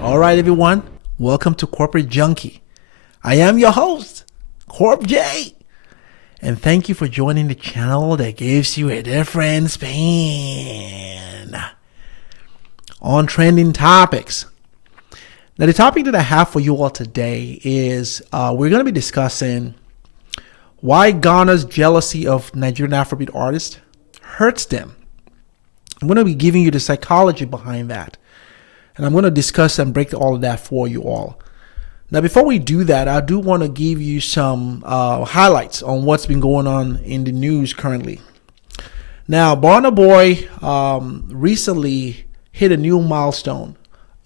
All right, everyone. Welcome to Corporate Junky. I am your host, Corp J. And thank you for joining the channel that gives you a different spin on trending topics. Now, the topic that I have for you all today is we're going to be discussing why Ghana's jealousy of Nigerian Afrobeat artists hurts them. I'm going to be giving you the psychology behind that. And I'm going to discuss and break all of that for you all. Now, before we do that, I do want to give you some highlights on what's been going on in the news currently. Now, Burna Boy recently hit a new milestone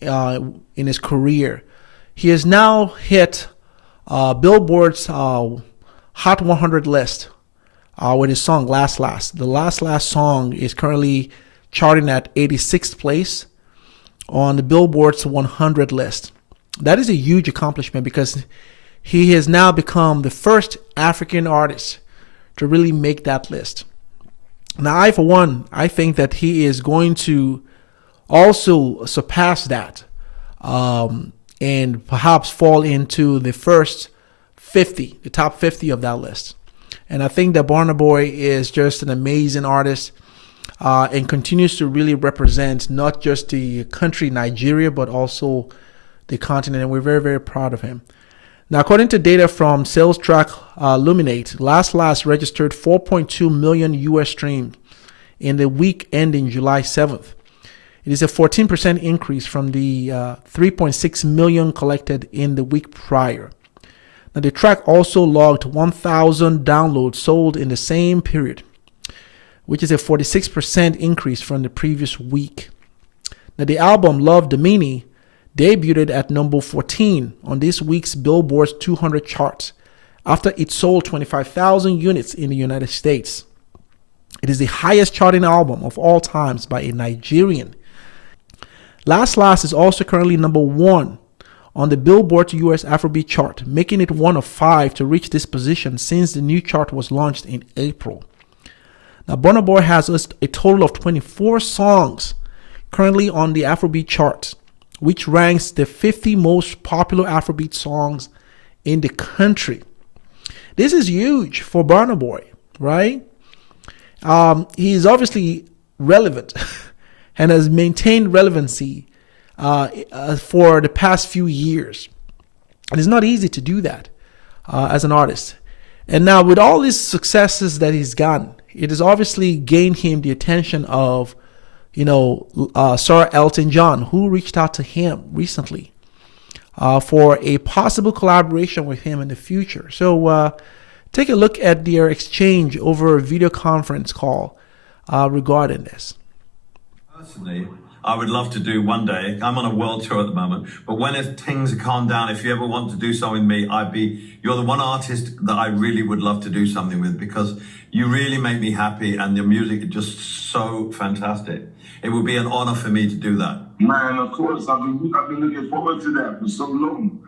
in his career. He has now hit Billboard's Hot 100 list with his song Last Last. The Last Last song is currently charting at 86th place on the Billboard's 100 list. That is a huge accomplishment because he has now become the first African artist to really make that list. Now, for one, I think that he is going to also surpass that and perhaps fall into the first 50, the top 50 of that list. And I think that Burna Boy is just an amazing artist and continues to really represent not just the country Nigeria, but also the continent. And we're very, very proud of him. Now, according to data from Sales Track Illuminate, Last registered 4.2 million US streams in the week ending July 7th. It is a 14% increase from the 3.6 million collected in the week prior. Now, the track also logged 1,000 downloads sold in the same period, which is a 46% increase from the previous week. Now, the album Love Domini debuted at number 14 on this week's Billboard's 200 charts after it sold 25,000 units in the United States. It is the highest charting album of all times by a Nigerian. Last is also currently number 1 on the Billboard US Afrobeat chart, making it one of 5 to reach this position since the new chart was launched in April. Now, Burna Boy has a total of 24 songs currently on the Afrobeat chart, which ranks the 50 most popular Afrobeat songs in the country. This is huge for Burna Boy, right? He is obviously relevant and has maintained relevancy for the past few years. And it's not easy to do that as an artist. And now with all these successes that he's gotten, it has obviously gained him the attention of, Sir Elton John, who reached out to him recently for a possible collaboration with him in the future. So take a look at their exchange over a video conference call regarding this. Personally, I would love to do one day. I'm on a world tour at the moment, but if things are calmed down, if you ever want to do something with me, you're the one artist that I really would love to do something with because you really make me happy and your music is just so fantastic. It would be an honor for me to do that. Man, of course. I've been looking forward to that for so long.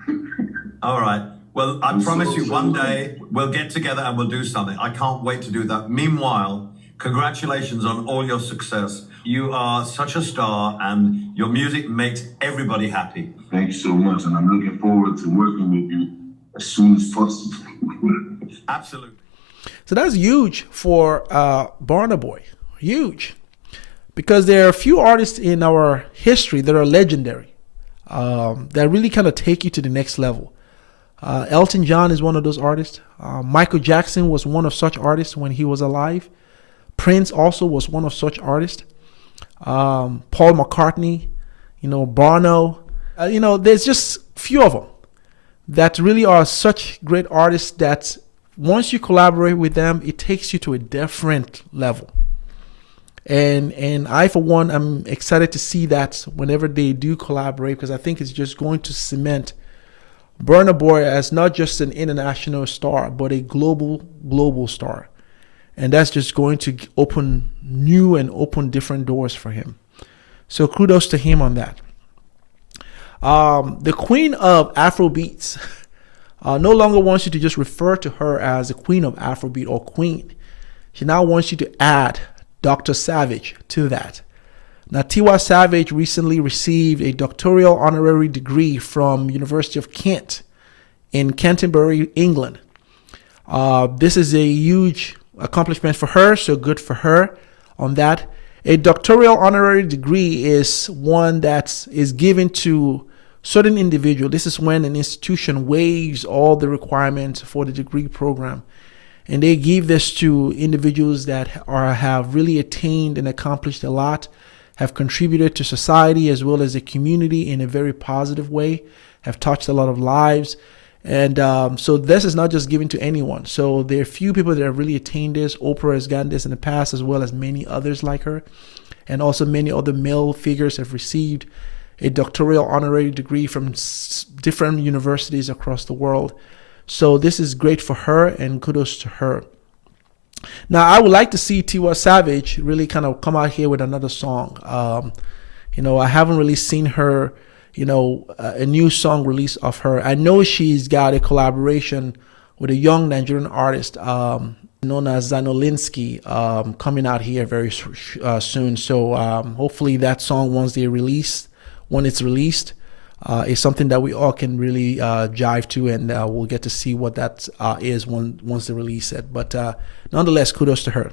All right. Well, I promise you one day we'll get together and we'll do something. I can't wait to do that. Meanwhile, congratulations on all your success. You are such a star and your music makes everybody happy. Thank you so much. And I'm looking forward to working with you as soon as possible. Absolutely. So that's huge for Burna Boy. Huge. Because there are a few artists in our history that are legendary, that really kind of take you to the next level. Elton John is one of those artists. Michael Jackson was one of such artists when he was alive. Prince also was one of such artists. Paul McCartney, Bono. There's just few of them that really are such great artists that once you collaborate with them, it takes you to a different level. And I, for one, I'm excited to see that whenever they do collaborate, because I think it's just going to cement Burna Boy as not just an international star, but a global star. And that's just going to open different doors for him. So kudos to him on that. The queen of Afrobeats no longer wants you to just refer to her as the queen of Afrobeat or queen. She now wants you to add Dr. Savage to that. Now, Tiwa Savage recently received a doctoral honorary degree from University of Kent in Canterbury, England. This is a huge accomplishment for her, so good for her on that. A doctoral honorary degree is one that is given to certain individual. This is when an institution waives all the requirements for the degree program, and they give this to individuals that have really attained and accomplished a lot, have contributed to society as well as the community in a very positive way, have touched a lot of lives. And so this is not just given to anyone. So there are few people that have really attained this. Oprah has gotten this in the past, as well as many others like her. And also many other male figures have received a doctoral honorary degree from different universities across the world. So this is great for her, and kudos to her. Now, I would like to see Tiwa Savage really kind of come out here with another song. I haven't really seen her, a new song release of her. I know she's got a collaboration with a young Nigerian artist known as Zanolinski coming out here very soon. So hopefully that song, when it's released, is something that we all can really jive to, and we'll get to see what that is once they release it. But nonetheless, kudos to her.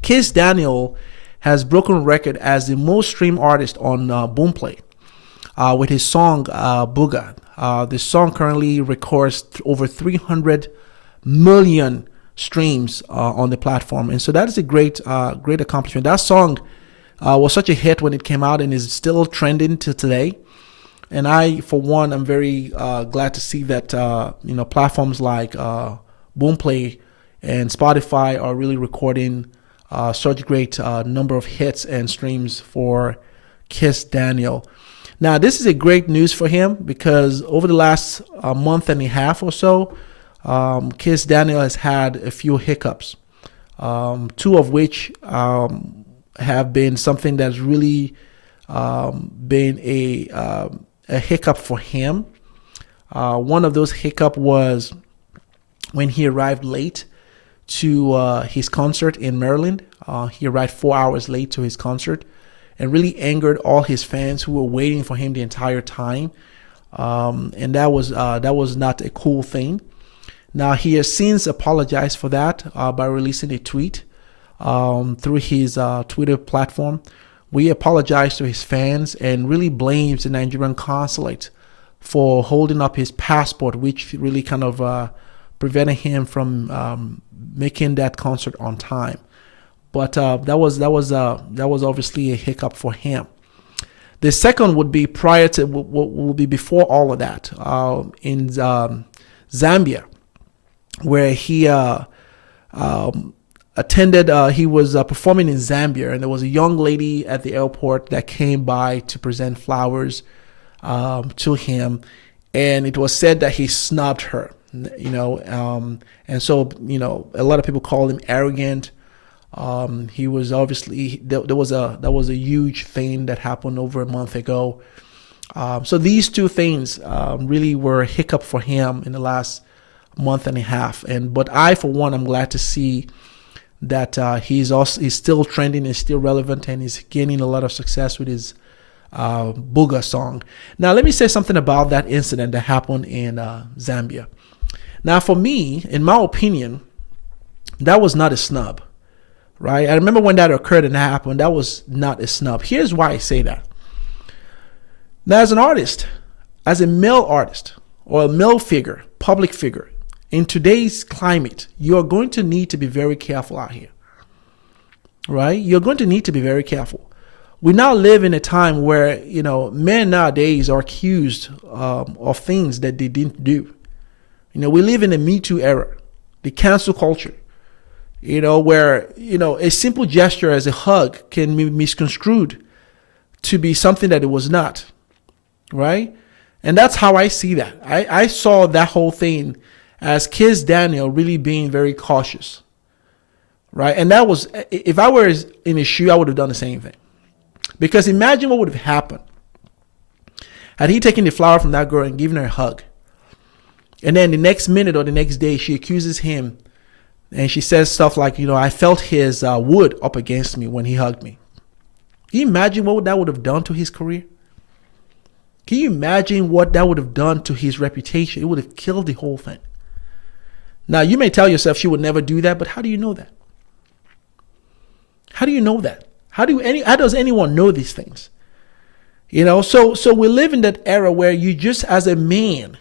Kizz Daniel has broken record as the most streamed artist on Boomplay with his song Booga. This song currently records over 300 million streams on the platform, and so that is a great accomplishment. That song was such a hit when it came out, and is still trending to today. And I, for one, am very glad to see that platforms like Boomplay and Spotify are really recording such great number of hits and streams for Kizz Daniel. Now, this is a great news for him, because over the last month and a half or so, Kizz Daniel has had a few hiccups, two of which have been something that's really been a hiccup for him. One of those hiccup was when he arrived late to his concert in Maryland. He arrived 4 hours late to his concert, and really angered all his fans who were waiting for him the entire time. And that was not a cool thing. Now, he has since apologized for that by releasing a tweet through his Twitter platform. We apologize to his fans, and really blames the Nigerian consulate for holding up his passport, which really kind of prevented him from making that concert on time. But that was obviously a hiccup for him. The second would be will be before all of that, in Zambia, where he attended. He was performing in Zambia, and there was a young lady at the airport that came by to present flowers to him, and it was said that he snubbed her. And so a lot of people call him arrogant. He was obviously that was a huge thing that happened over a month ago. So these two things really were a hiccup for him in the last month and a half. But I, for one, I'm glad to see that he's still trending, is still relevant, and is gaining a lot of success with his Booga song. Now, let me say something about that incident that happened in Zambia. Now, for me, in my opinion, that was not a snub, right? I remember when that occurred and that happened, that was not a snub. Here's why I say that. Now, as an artist, as a male artist or a male figure, public figure, in today's climate, you are going to need to be very careful out here, right? You're going to need to be very careful. We now live in a time where, men nowadays are accused of things that they didn't do. We live in a Me Too era, the cancel culture, where, a simple gesture as a hug can be misconstrued to be something that it was not, right? And that's how I see that. I saw that whole thing as Kizz Daniel really being very cautious, right? And that was, if I were in his shoe, I would have done the same thing. Because imagine what would have happened had he taken the flower from that girl and given her a hug. And then the next minute or the next day, she accuses him, and she says stuff like, I felt his wood up against me when he hugged me. Can you imagine what that would have done to his career? Can you imagine what that would have done to his reputation? It would have killed the whole thing. Now, you may tell yourself she would never do that, but how do you know that? How do you know that? How does anyone know these things? So we live in that era where you just, as a man,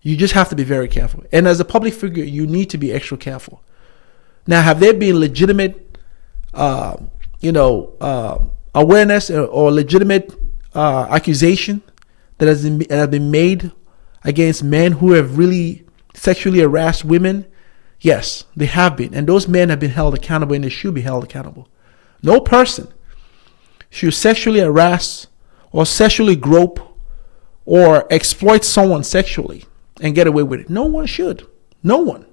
you just have to be very careful. And as a public figure, you need to be extra careful. Now, have there been legitimate, awareness or legitimate accusation that have been made against men who have really sexually harassed women? Yes, they have been. And those men have been held accountable, and they should be held accountable. No person should sexually harass or sexually grope or exploit someone sexually and get away with it. No one should. No one.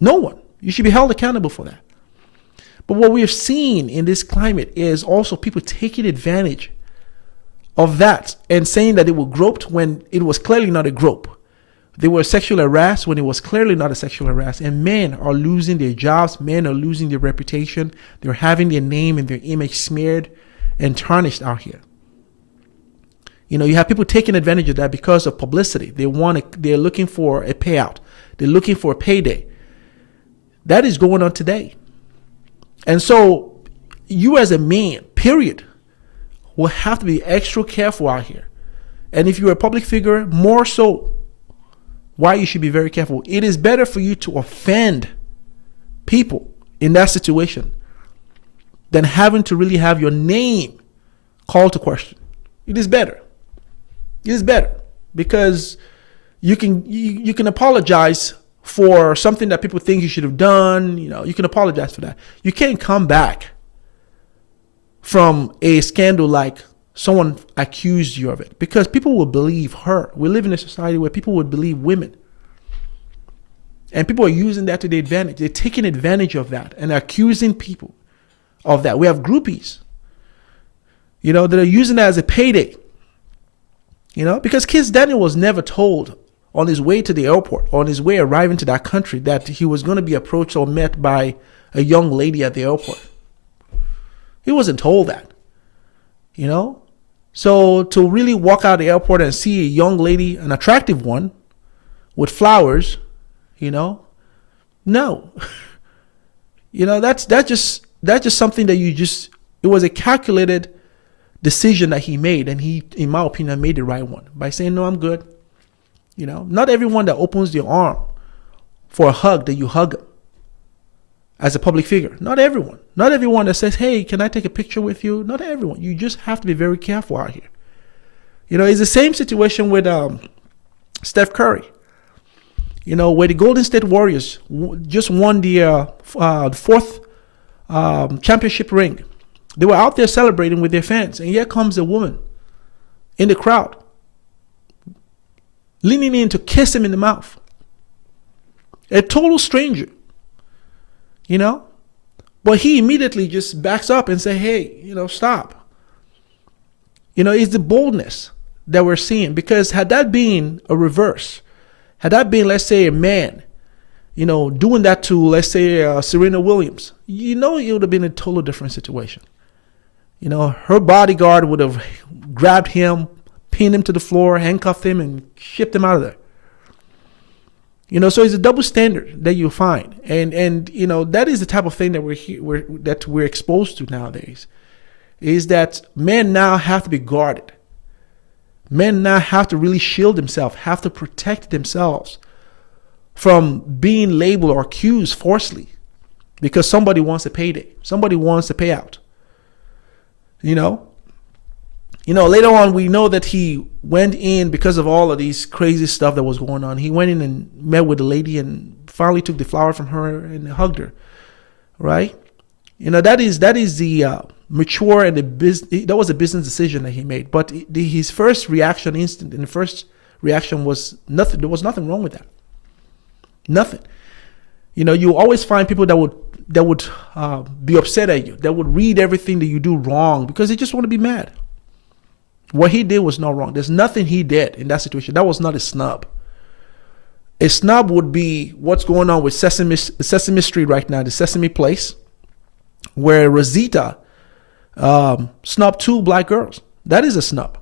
No one. You should be held accountable for that. But what we have seen in this climate is also people taking advantage of that and saying that they were groped when it was clearly not a grope. They were sexually harassed when it was clearly not a sexual harass. And men are losing their jobs. Men are losing their reputation. They're having their name and their image smeared and tarnished out here. You have people taking advantage of that because of publicity. They're looking for a payout. They're looking for a payday. That is going on today. And so you as a man, period, will have to be extra careful out here. And if you're a public figure, more so, why you should be very careful. It is better for you to offend people in that situation than having to really have your name called to question. It is better. It is better because you can apologize for something that people think you should have done. You can apologize for that. You can't come back from a scandal like someone accused you of it, because people will believe her. We live in a society where people would believe women. And people are using that to their advantage. They're taking advantage of that and accusing people of that. We have groupies, that are using that as a payday. Because Kizz Daniel was never told on his way to the airport, on his way arriving to that country, that he was going to be approached or met by a young lady at the airport. He wasn't told that, So to really walk out of the airport and see a young lady, an attractive one, with flowers, no. That's just something that it was a calculated decision that he made, and he, in my opinion, made the right one by saying, no, I'm good. Not everyone that opens their arm for a hug that you hug them as a public figure. Not everyone. Not everyone that says, hey, can I take a picture with you? Not everyone. You just have to be very careful out here. It's the same situation with Steph Curry. Where the Golden State Warriors just won the fourth championship ring. They were out there celebrating with their fans, and here comes a woman in the crowd, leaning in to kiss him in the mouth. A total stranger, But he immediately just backs up and say, hey, stop. It's the boldness that we're seeing, because had that been a reverse, had that been, let's say, a man, doing that to, let's say, Serena Williams, it would have been a totally different situation. Her bodyguard would have grabbed him, pinned him to the floor, handcuffed him, and shipped him out of there. So it's a double standard that you find, and that is the type of thing that we're exposed to nowadays. Is that men now have to be guarded. Men now have to really shield themselves, have to protect themselves from being labeled or accused falsely, because somebody wants a payday, somebody wants a payout. Later on, we know that he went in because of all of these crazy stuff that was going on. He went in and met with the lady and finally took the flower from her and hugged her, right? That is the mature and that was a business decision that he made. But his first reaction was nothing. There was nothing wrong with that. Nothing. You always find people that would be upset at you, that would read everything that you do wrong because they just want to be mad. What he did was not wrong. There's nothing he did in that situation. That was not a snub. A snub would be what's going on with Sesame Street right now, the Sesame Place, where Rosita snub 2 black girls. That is a snub.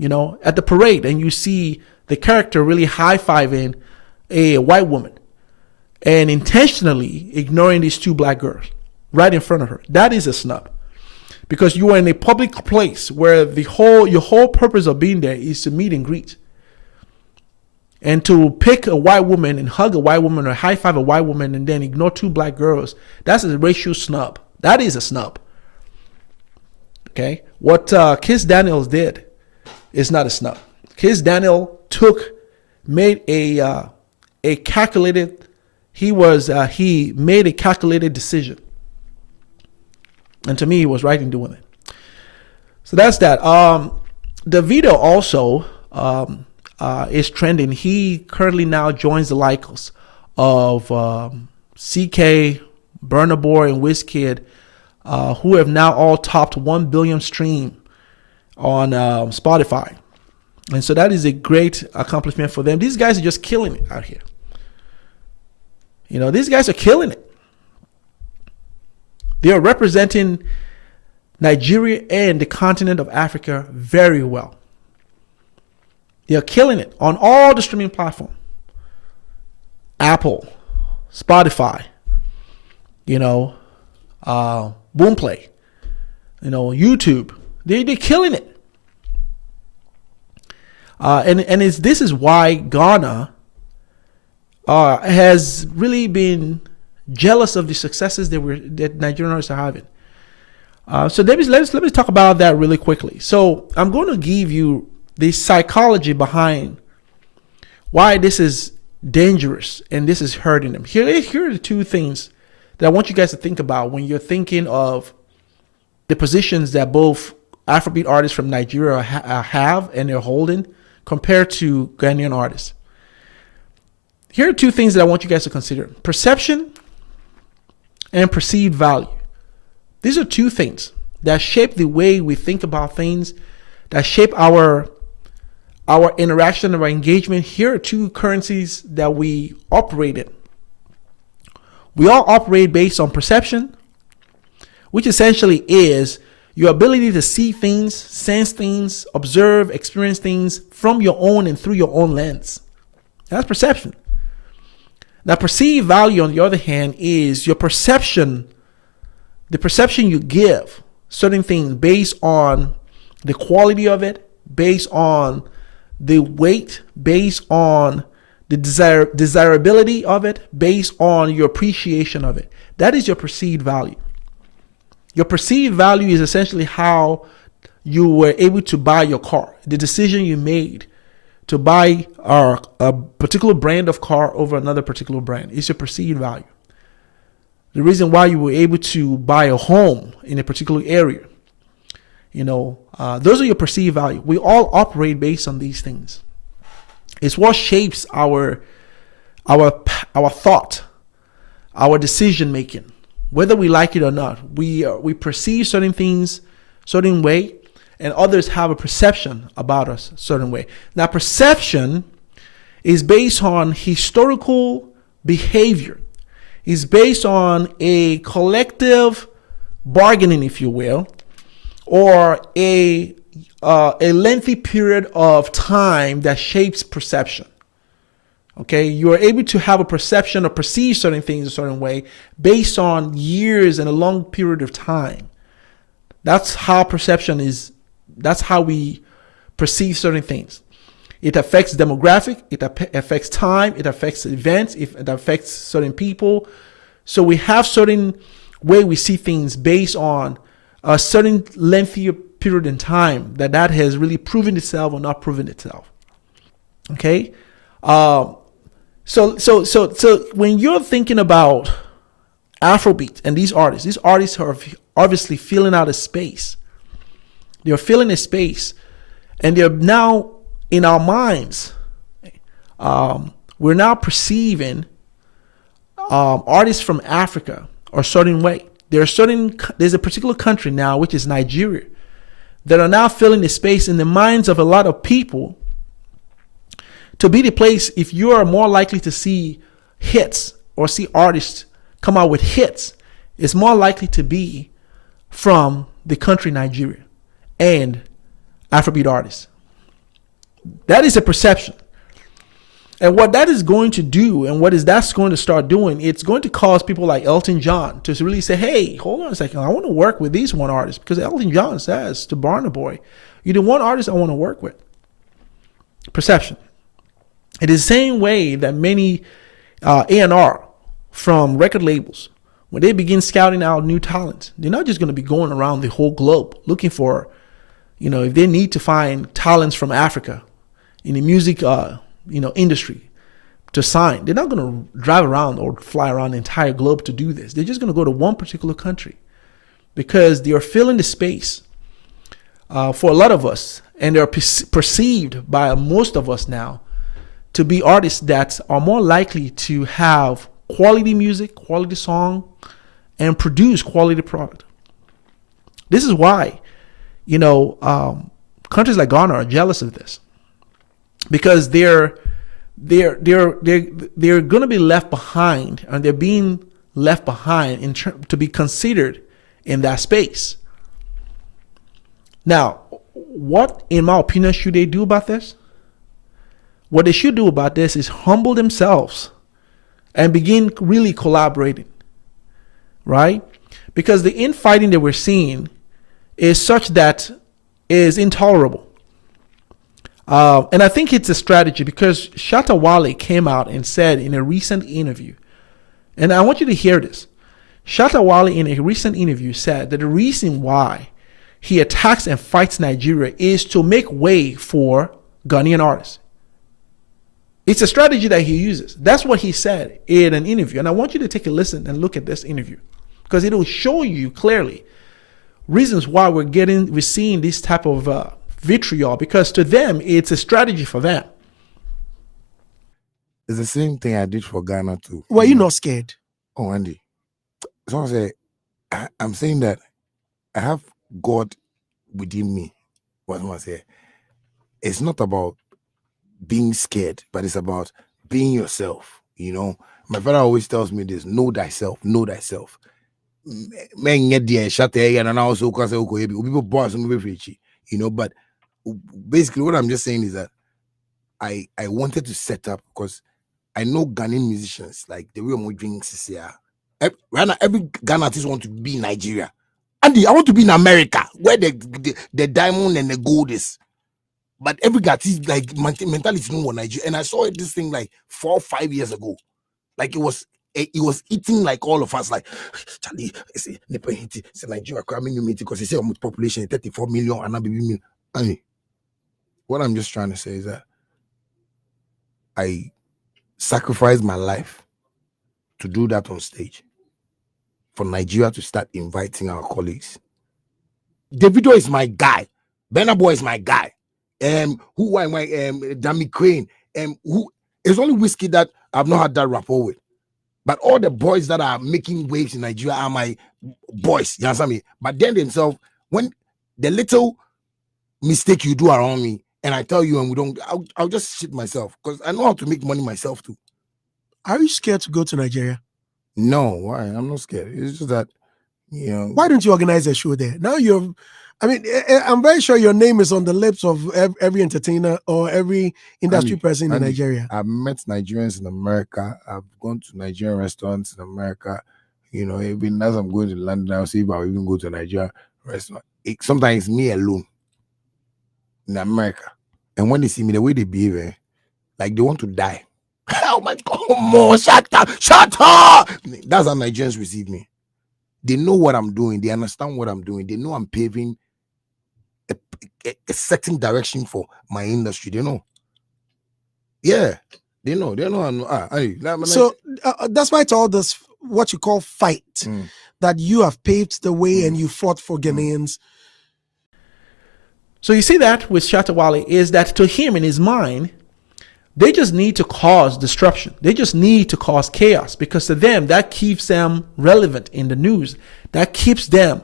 At the parade, and you see the character really high-fiving a white woman and intentionally ignoring these 2 black girls right in front of her. That is a snub. Because you are in a public place where your whole purpose of being there is to meet and greet. And to pick a white woman and hug a white woman or high five a white woman and then ignore 2 black girls, that's a racial snub. That is a snub. Okay? What Kizz Daniel did is not a snub. Kizz Daniel made a calculated, he made a calculated decision. And to me, he was right in doing it. So that's that. The video also is trending. He currently now joins the likes of CK, Burna Boy, and Wizkid, who have now all topped 1 billion stream on Spotify. And so that is a great accomplishment for them. These guys are just killing it out here. These guys are killing it. They are representing Nigeria and the continent of Africa very well. They are killing it on all the streaming platforms. Apple, Spotify, Boomplay, YouTube. They're killing it. This is why Ghana has really been jealous of the successes that Nigerian artists are having. So let me talk about that really quickly. So I'm going to give you the psychology behind why this is dangerous and this is hurting them. Here are the 2 things that I want you guys to think about when you're thinking of the positions that both Afrobeat artists from Nigeria have and they're holding compared to Ghanaian artists. Here are 2 things that I want you guys to consider: perception and perceived value. These are 2 things that shape the way we think about things, that shape our interaction, our engagement. Here are 2 currencies that we operate in. We all operate based on perception, which essentially is your ability to see things, sense things, observe, experience things from your own and through your own lens. That's perception. Now, perceived value, on the other hand, is your perception, the perception you give certain things based on the quality of it, based on the weight, based on the desirability of it, based on your appreciation of it. That is your perceived value. Your perceived value is essentially how you were able to buy your car, the decision you made to buy a particular brand of car over another particular brand. It's your perceived value. The reason why you were able to buy a home in a particular area. Those are your perceived value. We all operate based on these things. It's what shapes our thought, our decision making, whether we like it or not. We perceive certain things certain way, and others have a perception about us a certain way. Now, perception is based on historical behavior. It's based on a collective bargaining, if you will, or a lengthy period of time that shapes perception. Okay, you are able to have a perception or perceive certain things a certain way based on years and a long period of time. That's how perception is. That's how we perceive certain things. It affects demographic, it affects time, it affects events, it affects certain people. So we have certain way we see things based on a certain lengthy period in time that has really proven itself or not proven itself. Okay, so when you're thinking about Afrobeat and these artists are obviously filling out a space. They're filling a space, and they're now in our minds. We're now perceiving artists from Africa a certain way. There's a particular country now, which is Nigeria, that are now filling the space in the minds of a lot of people to be the place. If you are more likely to see hits or see artists come out with hits, it's more likely to be from the country Nigeria and Afrobeat artists. That is a perception. And what that is going to do, and that's going to start doing, it's going to cause people like Elton John to really say, hey, hold on a second, I want to work with these one artist, because Elton John says to Burna Boy, you're the one artist I want to work with. Perception. It is the same way that many A&R from record labels, when they begin scouting out new talent, they're not just going to be going around the whole globe looking for, if they need to find talents from Africa in the music industry to sign, they're not going to drive around or fly around the entire globe to do this. They're just going to go to one particular country because they are filling the space for a lot of us, and they're perceived by most of us now to be artists that are more likely to have quality music, quality song, and produce quality product. This is why, countries like Ghana are jealous of this, because they're going to be left behind, and they're being left behind to be considered in that space. Now, what, in my opinion, should they do about this? What they should do about this is humble themselves and begin really collaborating, right? Because the infighting that we're seeing is such that is intolerable. And I think it's a strategy, because Shatta Wale came out and said in a recent interview, and I want you to hear this. Shatta Wale in a recent interview said that the reason why he attacks and fights Nigeria is to make way for Ghanaian artists. It's a strategy that he uses. That's what he said in an interview. And I want you to take a listen and look at this interview, because it will show you clearly reasons why we're seeing this type of vitriol, because to them, it's a strategy for them. It's the same thing I did for Ghana too. Were you not scared? Oh, Andy. So I'm saying that I have God within me. What am I saying? It's not about being scared, but it's about being yourself. My father always tells me this: know thyself, know thyself. But basically what I'm just saying is that I wanted to set up, because I know Ghanaian musicians, like the way I'm doing CCR. Right now, every Ghana artist want to be in Nigeria. Andy, I want to be in America, where the diamond and the gold is. But every guy is like mentality no one Nigeria. And I saw this thing like 4 or 5 years ago. Like it was eating like all of us. Like, Charlie, it's Nigeria cramming you because they say population 34 million and not million. I mean, what I'm just trying to say is that I sacrificed my life to do that on stage, for Nigeria to start inviting our colleagues. Davido is my guy. Burna Boy is my guy. Who am I? Dami Crane. Who is only Whiskey that I've not had that rapport with. But all the boys that are making waves in Nigeria are my boys. You understand me? But then themselves, when the little mistake you do around me, and I tell you, and we don't, I'll just shit myself, because I know how to make money myself too. Are you scared to go to Nigeria? No, why? I'm not scared. It's just that, Why don't you organize a show there? Now I'm very sure your name is on the lips of every entertainer or every industry person in Nigeria. I've met Nigerians in America. I've gone to Nigerian restaurants in America. Even as I'm going to London, I'll see if I'll even go to a Nigerian restaurant. Sometimes me alone in America. And when they see me, the way they behave, like they want to die. Oh my God, come on, shut up. That's how Nigerians receive me. They know what I'm doing. They understand what I'm doing. They know I'm paving a certain direction for my industry. They know. Yeah, they know. So that's why it's all this, what you call fight, that you have paved the way and you fought for Ghanaians. So you see that with Shatta Wale is that to him, in his mind, they just need to cause disruption. They just need to cause chaos, because to them, that keeps them relevant in the news. That keeps them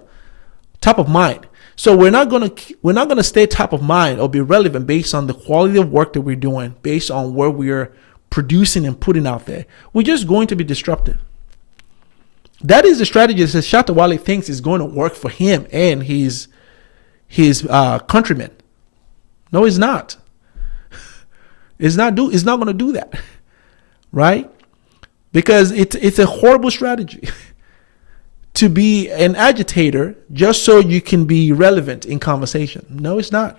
top of mind. So we're not gonna stay top of mind or be relevant based on the quality of work that we're doing, based on what we're producing and putting out there. We're just going to be disruptive. That is the strategy that Shatta Wale thinks is going to work for him and his countrymen. No, it's not. It's not going to do that, right? Because it's a horrible strategy to be an agitator just so you can be relevant in conversation. No, it's not.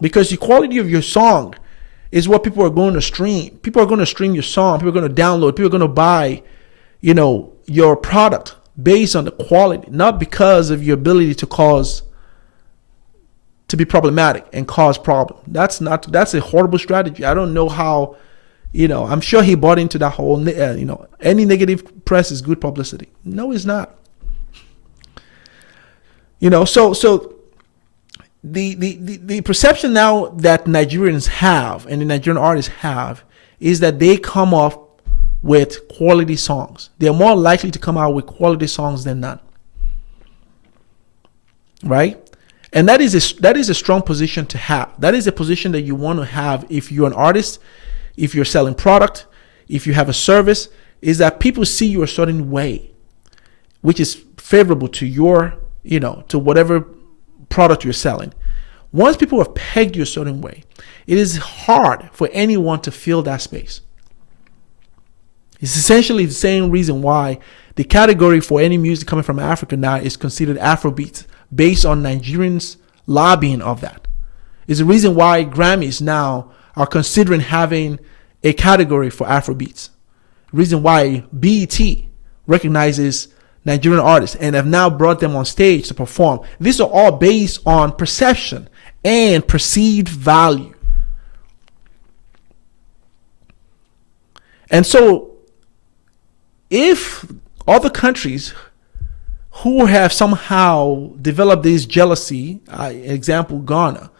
Because the quality of your song is what people are going to stream. People are going to stream your song. People are going to download. People are going to buy, your product based on the quality, not because of your ability to be problematic and cause problem. That's a horrible strategy. I don't know how, I'm sure he bought into that whole, any negative press is good publicity. No, it's not. So the perception now that Nigerians have and the Nigerian artists have is that they come off with quality songs. They're more likely to come out with quality songs than none. Right? And that is a strong position to have. That is a position that you want to have if you're an artist, if you're selling product, if you have a service, is that people see you a certain way, which is favorable to your, to whatever product you're selling. Once people have pegged you a certain way, it is hard for anyone to fill that space. It's essentially the same reason why the category for any music coming from Africa now is considered Afrobeat, based on Nigerians lobbying of that. It's the reason why Grammys now are considering having a category for Afrobeats. The reason why BET recognizes Nigerian artists and have now brought them on stage to perform. These are all based on perception and perceived value. And so if other countries who have somehow developed this jealousy, example Ghana,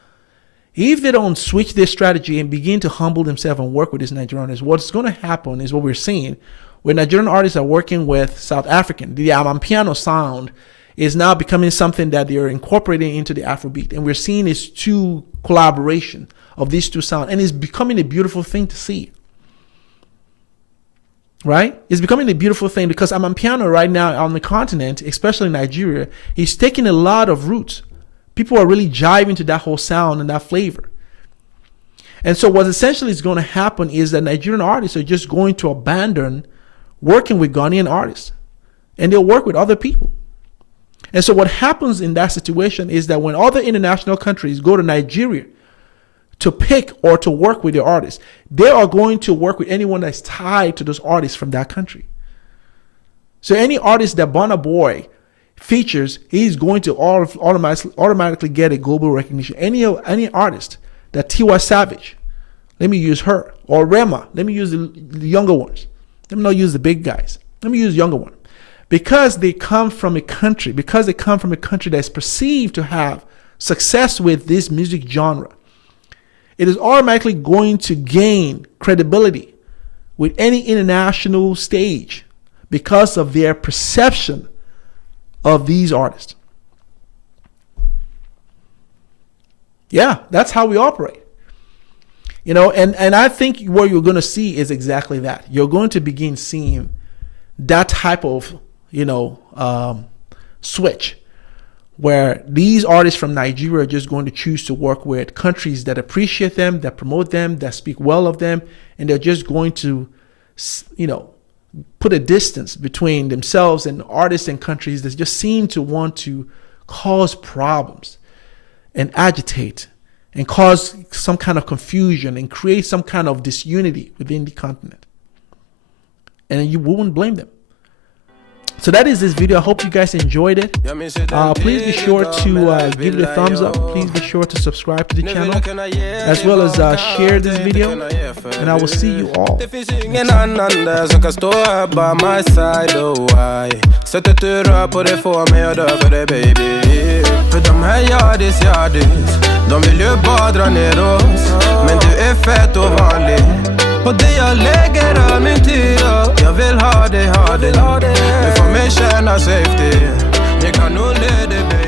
if they don't switch their strategy and begin to humble themselves and work with these Nigerian artists, what's going to happen is what we're seeing, where Nigerian artists are working with South African. The Amapiano sound is now becoming something that they're incorporating into the Afrobeat. And we're seeing this two collaboration of these two sounds. And it's becoming a beautiful thing to see. Right? It's becoming a beautiful thing because Amapiano right now on the continent, especially Nigeria, he's taking a lot of roots. People are really jiving to that whole sound and that flavor. And so what essentially is going to happen is that Nigerian artists are just going to abandon working with Ghanaian artists. And they'll work with other people. And so what happens in that situation is that when other international countries go to Nigeria to pick or to work with their artists, they are going to work with anyone that's tied to those artists from that country. So any artist that Burna Boy features, he's going to automatically get a global recognition. Any artist that Tiwa Savage, let me use her, or Rema, let me use the younger ones. Let me not use the big guys. Let me use the younger one. Because they come from a country that's perceived to have success with this music genre, it is automatically going to gain credibility with any international stage because of their perception of these artists. Yeah, that's how we operate. And I think what you're going to see is exactly that. You're going to begin seeing that type of, switch where these artists from Nigeria are just going to choose to work with countries that appreciate them, that promote them, that speak well of them, and they're just going to, put a distance between themselves and artists and countries that just seem to want to cause problems and agitate and cause some kind of confusion and create some kind of disunity within the continent. And you wouldn't blame them. So that is this video. I hope you guys enjoyed it. Please be sure to give it a thumbs up. Please be sure to subscribe to the channel, as well as share this video. And I will see you all. Och det jag lägger all min tid och jag vill ha det. Du får mig känna safety. Jag kan nog leda det.